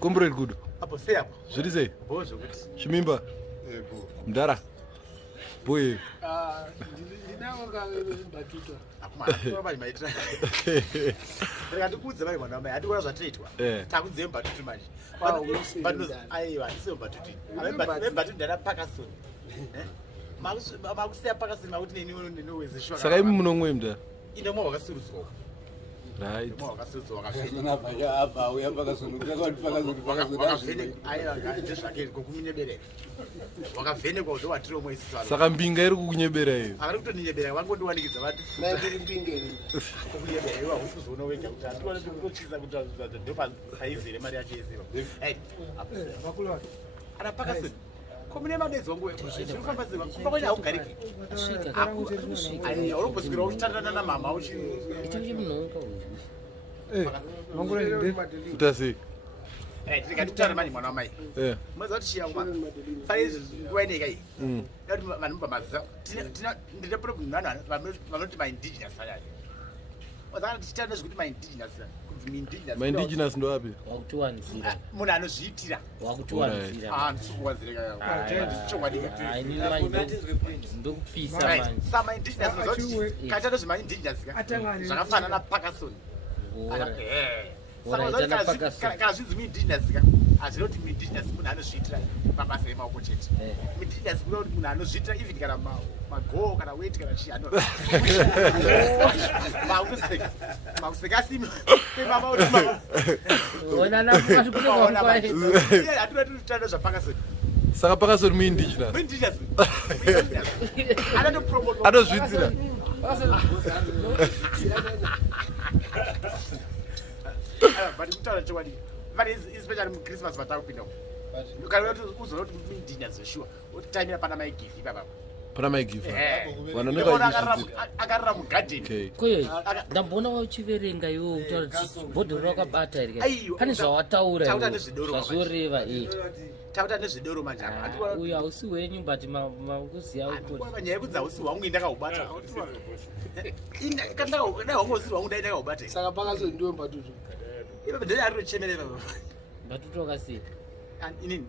Comrade good. Hapo sei hapo. Zvirize. Bozo kuti. Chimimba. Bo. Mdara. Boy. Ndinawo ka batutwa. Akumana kuba maitra. Ndikadikudza vari mwana mai andikona zvatoitwa. Takudze mbatutu manje. Batutu aiwa sio mbatutu. Mbatutu ndana Pakistan. Makusiya Pakistan makuti nini ndinowezeshwa. Saka imi munongwe mda. Ine mwa wakasurudzwa. Right. Mwa wakasurudzwa wakafena. Na baya apa uyamba kasunukira kwati wakafene aiwa ndezvake kokuminyeberera. Wakavhenekwa kuti watiro mwezi sara. Saka mbinga iri kukunyebera iyo. Ari kutoninyebera wangondiwanikidza vati. Nairi mbinge. Kukunyebera iwa usizoona wega kuti andikona kutochiza kuti ndo paizire mari yake yeziva. Hey, Vakulu. Ana Pakistan. Komune mabezi wangu zvirifamba ziva. Kumba kwanya augariki. Ai, urombosikira uchitandana na mama uchi. Itange munonga uyu. Mangura ndi. Utasi. Tikatitara mani mwana wamai. Mwezi wati chiya uma. Faizi kuwaineka iyi. Yati vanhu pamaziza. Ndine problem nana vanoti ma indigenous ayaya. Wazakana tichitara nezvekuti ma indigenous. Ma indigenous ndo wapi? Wakutiwanzira. Munhu anozviitira. Wakutiwanzira. Ndikuwanzireka. Ndokupisa manje. Sama indigenous zoti katata zvima indigenous zvakafanana na Pakistan. Kana zvinzi mi-indigenous hazvinoti mi-indigenous munhu anozviitira mabasa emaoko chete. Mi-indigenous kunoti munhu anozviitira even kana magoo kana weti kana chii makuseka asimi hatina titanda zvapakasoni. Saka Pakistan mi-indigenous. Mi-indigenous anatopromote anozviitira. But kutaura chokwadi especially muChristmas vatakupinda umu kana kuti uzoona kuti mi-indigenous zveshuwa otitamira pana maigifi ipapa Pana maigifa. Akarara mugarden. Koyo ndamboona uchiverenga iwo utaura kuti bhodhoro rakabata iri. Pane zvawataura zvazoreva takuta nezvedoro manje apa. Uyu hausi wenyu but makuziya ukoti. Nyaya yekudzi hausi hwangu indakaubata. Dai hwangu usiri hwangu dai ndakaubata. Saka Pakistan ndiwe mbatutu. Ipapo ndiri aritochemerera. Mbatutu wakasiya. Inini?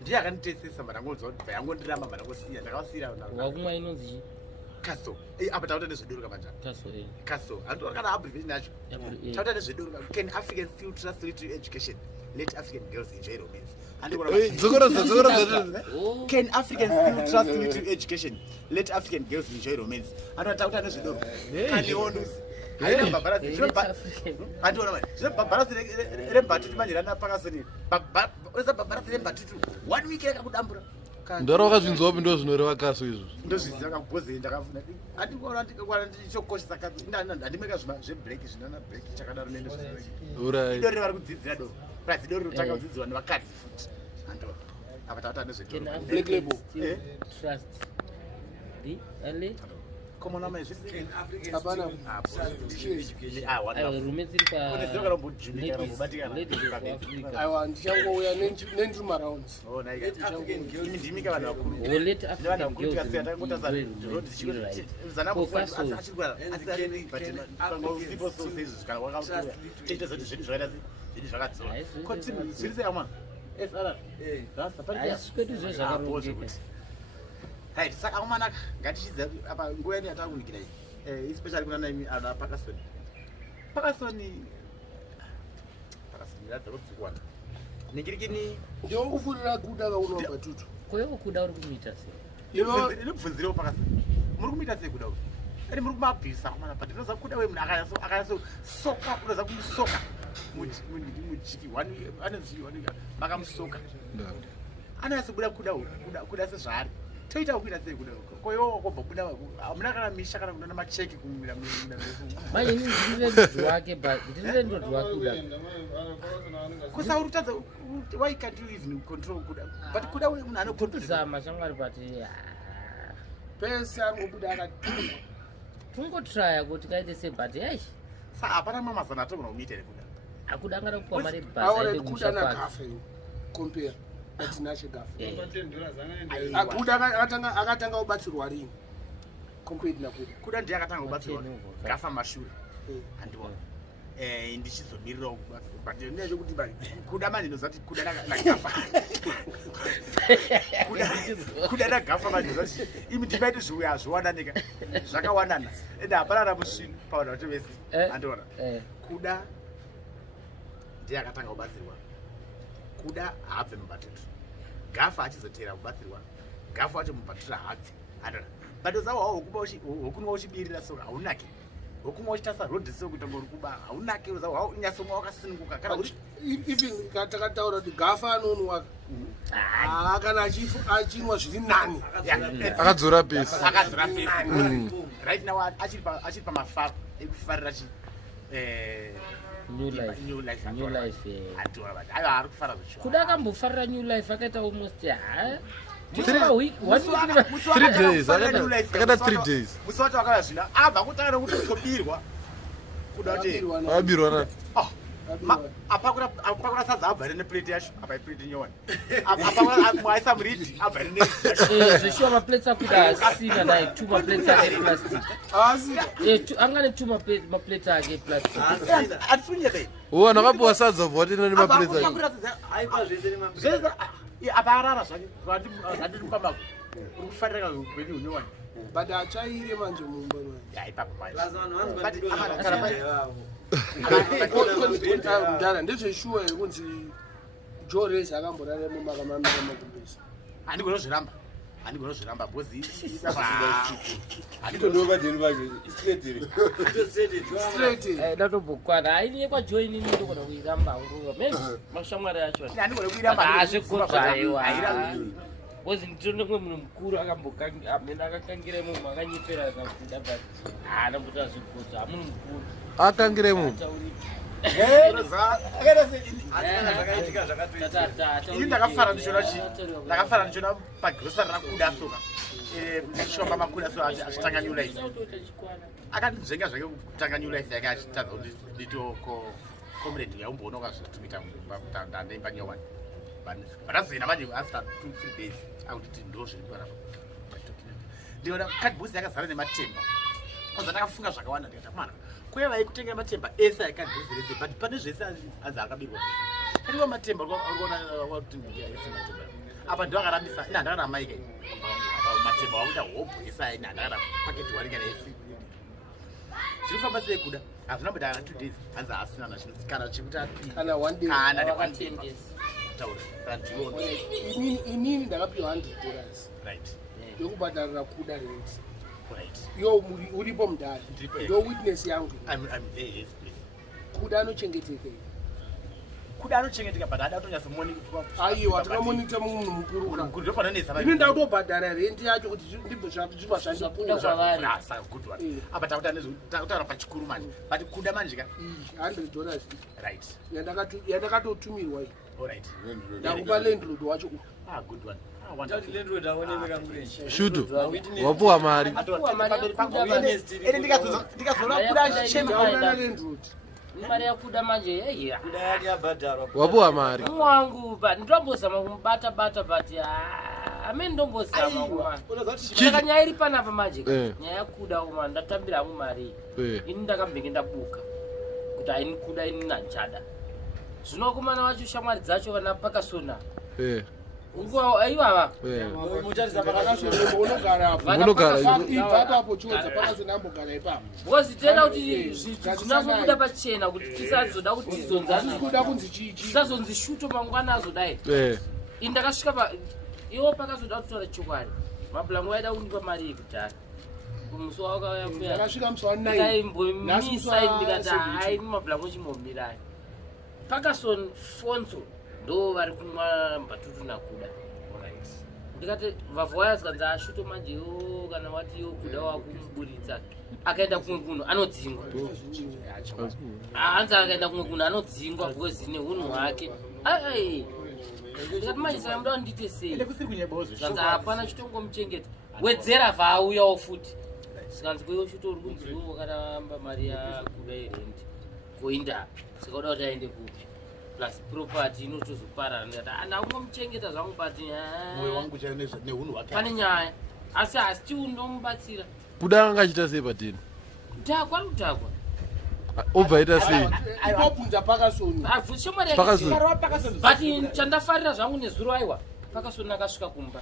Ndiye akanitesesa marangonzwa kuti yangondiramba marangosiya ndakawasira. Wakumwa inonzi chi? Casto. Apa takuta nezvedoro kamanja. Casto. Andora kana abbreviation yacho. Takuta nezvedoro. Can Africans still trust literary education? Let African girls enjoy romance. Can Africans still trust literary education? Let African girls enjoy romance. Takuta nezvedoro. Kanionusi. Haina babarazi. Andora manje. Babarazi rembatutu manje rana Pakistan. Babarazi rembatutu. 1 week yakakudambura. Ndaro wakazvinzwa wapi ndo zvinoreva kaso izvo. Ndozviziva kakubhozei ndakafuna. Andikona ndikakwana ndichokosha saka ndandimeka zveblack zvinana black chakadaro nende zvino. Urai. Ndori vari kudzidzira doro. Plus doro rotanga kudzidzirwa nevakadzi futi. Ando. Apa tata nezvedoro. Black label. Trust. Di ale. Como nome zvisi? Hapana. Rume dziri pa. Kuneziva kana mbojumika kubatikana. Aiwa ndichangouya nendruma rounds. Oh naika. Imi ndimika vanhu vakuru. Let African girls Hai, saka amanaka ngatichidza apa nguva ino yatakunikira iyi. Especially kuna naimi ana Pakistan. Pakistan yadzakutsikwana. Nikirikini Ndiwo kufurira kuda kauno mbatutu. Koyo kuda uri kumita sei? Inobvunzirewo Pakistan. Muri kumita sei kuda uku? Ari muri kumabhisa kumana but inoza kuda wemunhu akayaso soka unoza kumusoka muchiki makamusoka. Anoyasobuda kuda sezvaari. Toita kuita sei kuda uko. Koyo kwobva kuda hamuna kana misha kana kuna macheki kumira manje ndizire ndodzi wake but ndizire ndodzi wake kuda. Kusauri utadza why can't you even control kuda? But kuda munhu anocontrol. Zama zvangari pati Pese angobuda akatunda. Tungotraya kuti kaite sei but hey. Saka hapana mamazana atogona kumuitira kuda. Akuda ngara kupa mari basa Aure ide kuda na kumusha cafe. Compare. Atinashe gafe. Akuda Akatanga kubatsirwa rini. Compared na kuda. Kuda ndiye akatanga kubatsirwa. Gafa mashure. Andiwa. ndichizomirirawo but ndezvekuti kuda manje ndozati kuda nagafa kuda nagafa manje ndozati imi ndimaiti zviwandanika zvakawanana ende hapana ramusvino pavanhu vacho vese andiona kuda ndiye akatanga kubatsirwa kuda haabve mubatutu gafa achizotera kubatsirwa gafa wacho mubatutu haabve andiona bato zawo hwokunwa uchibirira soka haunaki hwokunwa uchitasa rodhi sekuita ngori kuba haunaki zawo unyasomwa wakasununguka kana kuti even takataura kuti gafa anonwa kana achinwa zviri nani akadzora pesi right now achiri pamafaro ekufarira New life. ari kufara zvicho kuda akambofarira new life akaita almost 3 days akaita 3 days musi wacho akava zvina abva kutanga nokuti kutobirwa kuda abirwa na apakura sadza abva rine plate yacho apa iplate nyowani mwaisa muridi abva rine zveshuwa maplates akuda asina naye 2 maplates ake eplastic angane 2 maplates ake eplastic atifunyeke uwana kapuwa sadza bvatina nemaplate apa arara zvake zvandipamako uri kufanirika kwedi unyowani but achaire manje mumba mudhara ndezveshuwa here kunzi jores akamborara mumakamamira makumbesa handigonozviramba bcause datobhokwana aine kwajoini ndogona kuiramba nguva meni mashamwari yacho handigone kuiramba azvigodzaiwa bcause nditone kumwe munhu mukuru amene akakangira munhu akanyepera kakuda but ndambuti azvigodza hamunhu mukuru akangire munhu ini ndakafara ndichona pagrosari rakuda soka shomba makuda so achitanga new life akandizvenga zvake kutanga new life yake achitadza kuti nditoko comrade yaumboona zvatuita ndandaimba nyowani vatazoina manje after 2-3 days akuti ndo zviri parapa ndiona kadbus yakazara nematemba kwanza ndakafunga zvakawanda ndikati mwana kuya vaikutenga matemba ese aikadbusirese but pane zvese anzi akabirwa katiwa matemba kuti ese matemba apa ndo akarambisa ina ndakana maika matemba wakuita hope ese aina ndakana paketi waringana ese zvinofamba sei kuda hazvina kuti ana 2 days hanzi asina nachinotsikana chekuti kana 1 day kana ne1 day inini ndakapiwa $100 right yokubhadharira kuda rent right yo uripo mudhari ndo witness yangu I'm there yes please kuda anochengeteka kuda anochengeteka but hada kutonyasomonita aiwa takamonita munhu mukuru kuti panonesa ini ndakutobhadhara rent yacho kuti ndibvo zviba zvandipunga good one apa takutaura pachikuru manje but kuda manje ka $100 right yandakatotumirwa iyi alright ndakupa landlord wacho good one shutu wapuwa mari ndikazona kuda achichema landlord mari yakuda manje wapuwa mari mwangu nditombozama kumubata but amene ndombozama saka nyaya iri panapa manje nyaya yakuda uma ndatambira hamwe mari ini ndakambenge ndabuka kuti aini kuda ini nanchada zvino kumana wacho shamwari dzacho vana pakasona aiwava bcause tenda kuti zvinazobuda pachena kuti tisazoda kuti tisazonzi shuto mangwana azodai ini ndakasvika iwo pakazoda kutaura chokwadi mabhulangu aida kundipa mari yekudhara musi wakaaimbomisa ndikati hai mabhulangu chimbomirai pakason fonso ndo vari kumwa mbatutu nakuda ndikati vavha wayazvanzi ashuto manjewo kana watiyo kuda wakumuburitsa akaenda kumwe kuno anodzingwa hanzi akaenda kumwe kuno anodzingwa bcause neunhu hwake ndikati manje saka muda ndite sei zvanzi hapana chitongomuchengeta wedzera vaauyawo futi sikanzi kweiwo shuto uri kunziwo wakaramba mari yakuda yerendi koinda saka uda kuti aende kupi plus property inotozoparara ndikati ndakungomuchengeta zvangu but pane nyaya asi hasi tiundomubatsira kuda angachita sei patini kutakwa Obvaita sei? Ibobvunza Pakasoni. Pakasoni. But chandafarira zvangu nezuro aiwa. Pakasoni akasvika kumba.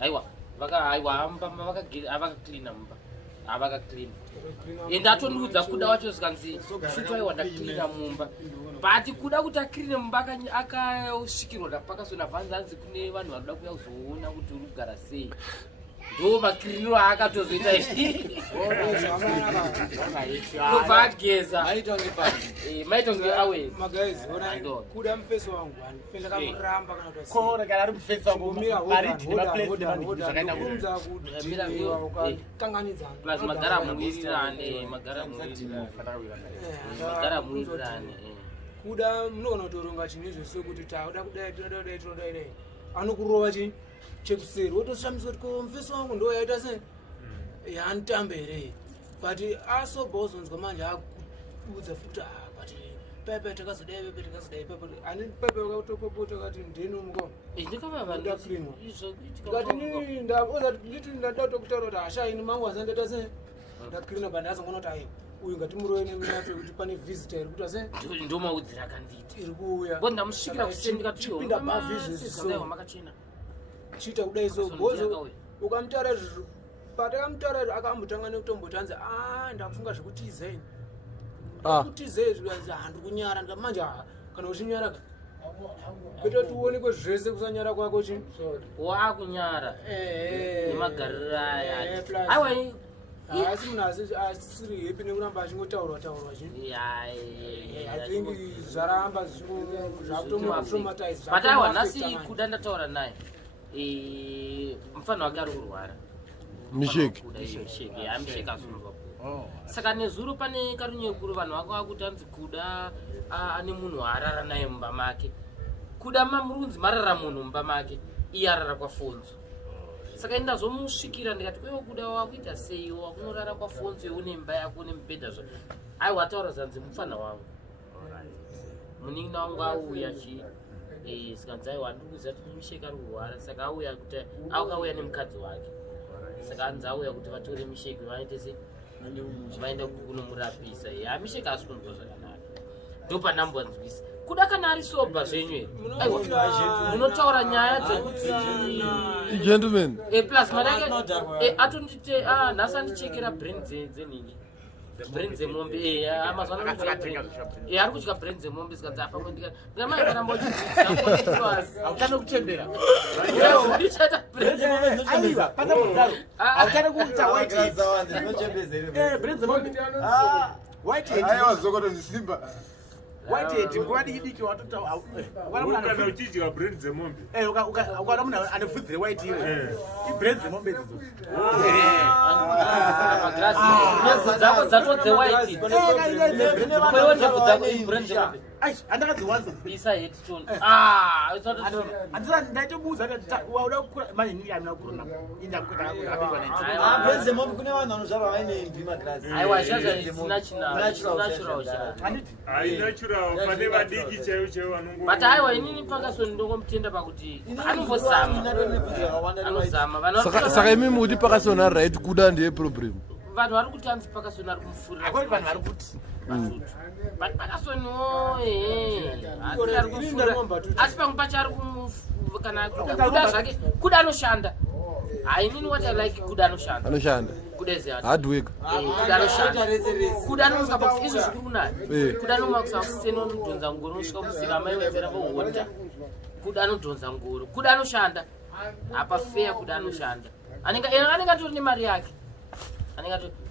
Aiwa. Avakaklina mumba. Avakaklina. Ndatonudza kuda wacho zikanzi shuto aiwa ndaklina mumba. But kuda kuti aklina mumba akasvikirwa naPakasoni abvanza anzi kune vanhu vanoda kuuya kuzoona kuti uri kugara sei. Ndo makliniro akatozoita izvi. Kuvageza. Maitonge awe. Guys, kuda mfeso wangu anifenda kamuramba kana kuti kora kana ari mufesa wangu mariti neplace zvakaenda kunza kuti kanganidza plus magara muwirirane kuda munogona kutoronga chinhu zvese kuti tauda kudai anokurova chinhu chekuseri wotoshamisa kuti ko mfeso wangu ndo yaita sei yanitambe here but asobva uzonzwa manje akuudza futi pepe takazodai ani pepe wakatopopota kati ndinomuko nditi ndada kutaura kuti hashaini mangu azandaita sei ndaklina bandi azongona kuti ayo uyu ngatimurowe neminacho kuti pane visitor iri kuita sei ndomaudzira akanditi iri kuuya ndamusvikira kusendikapinda bhavhizvisiso chita kudai so bozo ukamutaura izvozvo patakamutaura akambotanga nekutombotanza ndakufunga zvekutiza ini kutiza izvi handi kunyara ndamanje kana uchinyara petoti uonekwe zvese kusanyara kwako chi wakunyara nemagariro aya aiwa asi munhu asiri happy nekuramba achingotaurwa chi I think zvaramba zvakutomatize but aiwa nhasi kuda ndataura naye mufana wake ari kurwara misheki asunzwa saka nezuro pane karunyekuru vanhu vake vakuti anzi kuda ane munhu arara naye mumba make kuda mamurunzi marara munhu mumba make iye arara kwafonzo saka indazomusvikira ndikati kwewo kuda wakuita sei wakunorara kwafonzo iwe une imba yako nemibhedha zva aiwa ataura zanzi mufana wangu munin'ina wangu auya sikanzi aiwa ndiri kuziva kuti misheki ari kurwara saka auya kuti akauya nemukadzi wake saka anzi auya kuti vatore misheki vaite sei vaenda kunomurapisa misheki asi kunzwa zvakanaka ndopandambonzwisa kuda kana ari soba zvenyu munotaura nyaya dzekuti gentleman plus manake atondite nhasi andichekera brain dzenini brain dzemombe amazwana ari kudya brain dzemombe sikanzi apamwe autane kutembera ndichaita brain dzemombe aiwa pasa kudaro autane kuita white aiwa zokoto zisimba white nguva diki watota ukana uchidya brain dzemombe ukana munhu anebvudzi rewhite iwe ibrain dzemombe idzo dzatodze white kwewo ndebvu dzako ibrain dzemombe andakadziwanza isa headstone ndaitobuza wauda kukura manje nini amina kuruna Brain dzemombe kune vanhu vanozvarwa vaine imvi magrasi aiwa zvazvaisina chinatural natural pane vadiki chaivo vanongo but aiwa inini Pakasoni ndongomutenda pakuti anozama saka imi muti Pakasoni ari right kuda ndiye problem vanhu vari kuti anzi Pakasoni ari kumufurira vanhu vari kuti but Pakasoni ari kumufurira asi pamwe pacho ari kana kuda zvake kuda anoshanda inini what I like kuda anoshanda hard work kuda anomuka pakuti izvo zvikuru naye kuda anomuka kusena anodhonza ngoro unosvika musika amaiwedzera vohonda kuda anodhonza ngoro kuda anoshanda apa fair kuda anoshanda anenge atori nemari yake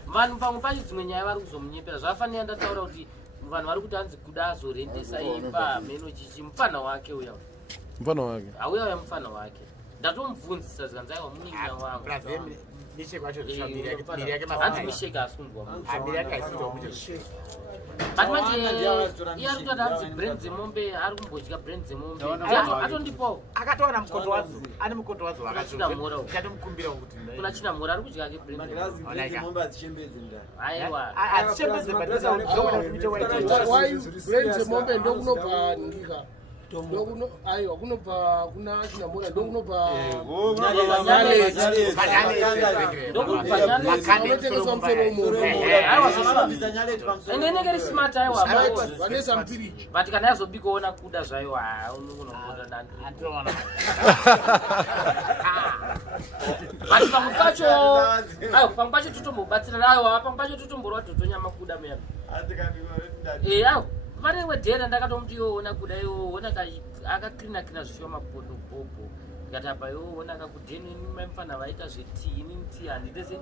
vanhu pamwe pacho dzimwe nyaya vari kuzomunyepera zvafanira ndataura kuti vanhu vari kuti anzi kuda azorendesa imba meno chichi mufana wake uya auya mufana wake ndatomubvunzisa zikanzi aiwa munin'ina wangu hanzi misheki asundwa but manje iye ari kutoti hanzi brain dzemombe ari kumbodya brain dzemombe atondipawo akatawana mukoto wadzo ane mukoto wadzo wakatomukumbira kuti kuna chinamura ari kudya ke brain aiwa brain dzemombe ndokunobva ndika ndokuno aiwa kunobva kuna chinamora ndokunobva ndokunotengeswa musoro enenekeri smart aiwa vanesa mpiriji but kana yazobikaona kuda zvaiwa unokunokuda but pamwe pacho totombobatsirana aiwa pamwe pacho totomborwa totonyama kuda muyana aiwa pane wedhera ndakatomuti yoona kuda yoona akakrina zvishiwa mapoto popo ndikati apa yoona kakudheni maifana vaita zvetini ti handitese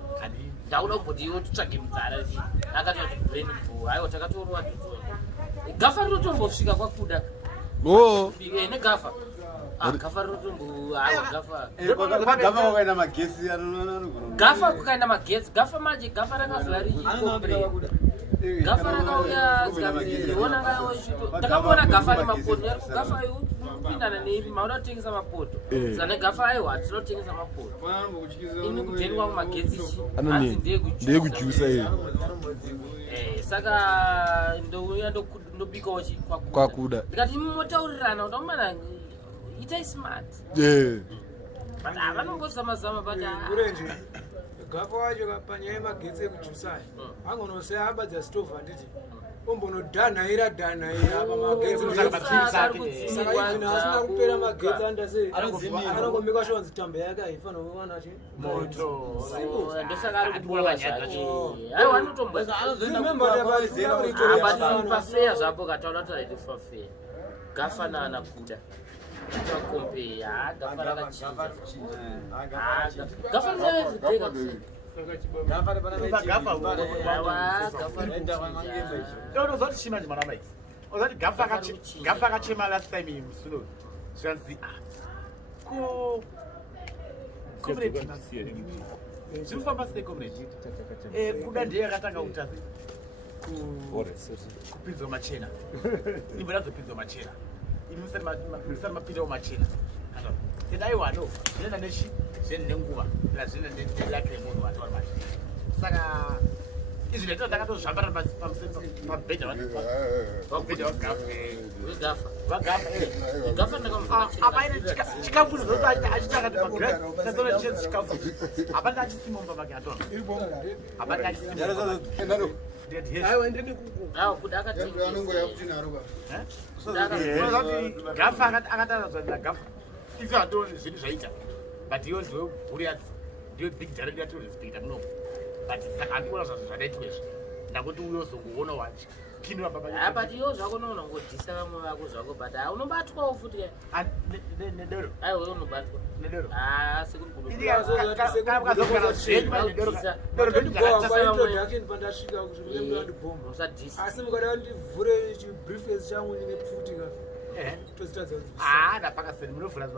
ndauda kumboti iwo titsvage mudzara akati ati brain bo aiwa takatorwa gafa rinotombosvika kwakuda negafa gafa rinotombo aiwa gafa kukaenda magetsi gafa manje gafa rakazoya richikombre gafa rakauya ndakambona gafa nemapoto gafa kupindana neipi mauda kutengesa mapoto zane gafa aiwa tinotengesa mapoto ini kudheni kwangu magetsi hanzi ndeyekujusa iyi saka ndouya ndobikawo kwakuda ndikati motaurirana kuti amana itai smart but vanombozama-zama but gafa wacho panyaya yemagetsi ekujusayo angonosea hamba dzastovha handiti ombonodhanhaira apa magetsi saka ivina asina kupera magetsi andase anongomika shonzi tambe yake haifanowana chi moto ndosaka ari kubowa zvacho aiwa anotombopafeya zvapo kataura taraidifafeya gafa naanakuda kompeya gafa rakachinja gafa ndozoti chimanje mwana mai uzati gafa akachema last time musuno zvanzi zvinofamba sei comrade kuda ndiye akatanga utasi kupinzwa machena imbo razopinzwa machena ini musari mapindawo machena edaiwano zvinoenda nechi zveni nenguva zvinoenda nelake remunhu watora mari saka izvi ndaitira ndakatozvambarira pabhedha vagafaapane chikafu zoti achitakati magrasazona chikafu hapana achisimomba make atora hapana achisimomba gafa akatazvanina gafa isi hatooni zvinhu zvaita but iyo ndiyo guriadzi ndiyo big direct yatorespekta muno but saka handikuona zvanhu zvadaitwa izvi ndakuti uyozongoona wachi pinwa but iyo zvako unongodhisa vamwe vako zvako but unobatwawo futi nedero aiwa unobatwa nedero asi mukada ndivhure chibriefcase changu nepfutika tozitadza ndapakaseni munovhura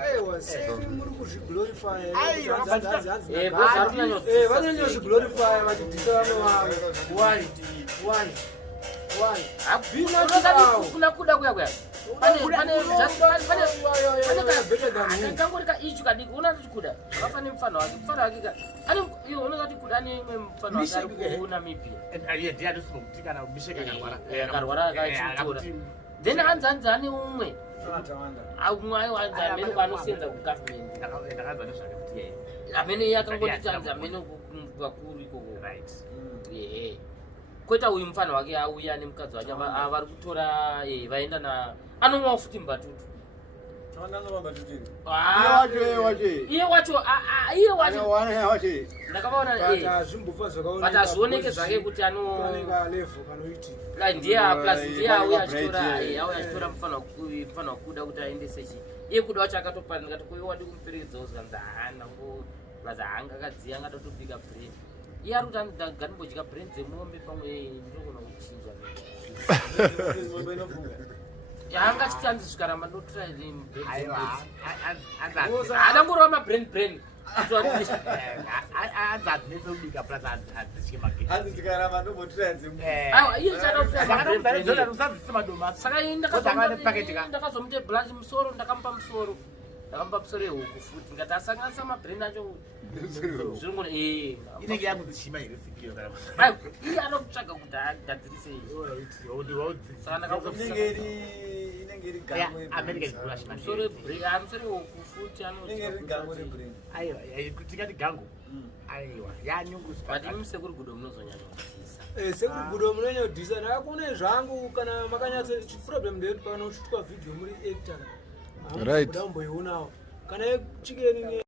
aiwa sei muri kuzviglorifya vachidhisa vamwe vavo kuna kuda kuya kangori kaichu kadiki unati kuda akafane mfano wake iwo unozati kuda ane imwe mfano wake ari kunamibia akarwara akachitora then anzanzi ane umwe umwe amene kwanosenza kugovernment amene iye akangotitanza amene vakuru ikoko kweta uyu mfano wake auya nemukadzi wake vari kutora vaenda na anomwawo futi mbatutu iye wacho ndakavaona but azvioneke zvake kuti ndiye auya achitora mufana wakuda kuti aendese chi iye kuda wacho akatopana ndikatokoiwadi kumuperekedza uzanzi nango vaza hanga akadziya angatotobika bread iye ari kuti andimbodya bread dzemombe pamwe ndogona kuchinja anga chiti andisvikaramba ndotora adangorova mabrain ndakazomute blanche musoro ndakamupa musoro ndakamba musoro yehuku futi ngati asanganisa mabrain acho zvinongona inenge yamudzichima here sipiyo kana iye anokutsvaga kuti agadzirise saka ndakamusoro yehuku futi tingati gango aiwa yanyungusbut imi sekuri gudo munozonyanya kudzidzisa sekuri gudo munonyodhisa ndakakune zvangu kana makanyatsa problem ndeyekuti panoshutwa vhidhiyo muri actor Right. hamboionawo kana chikeni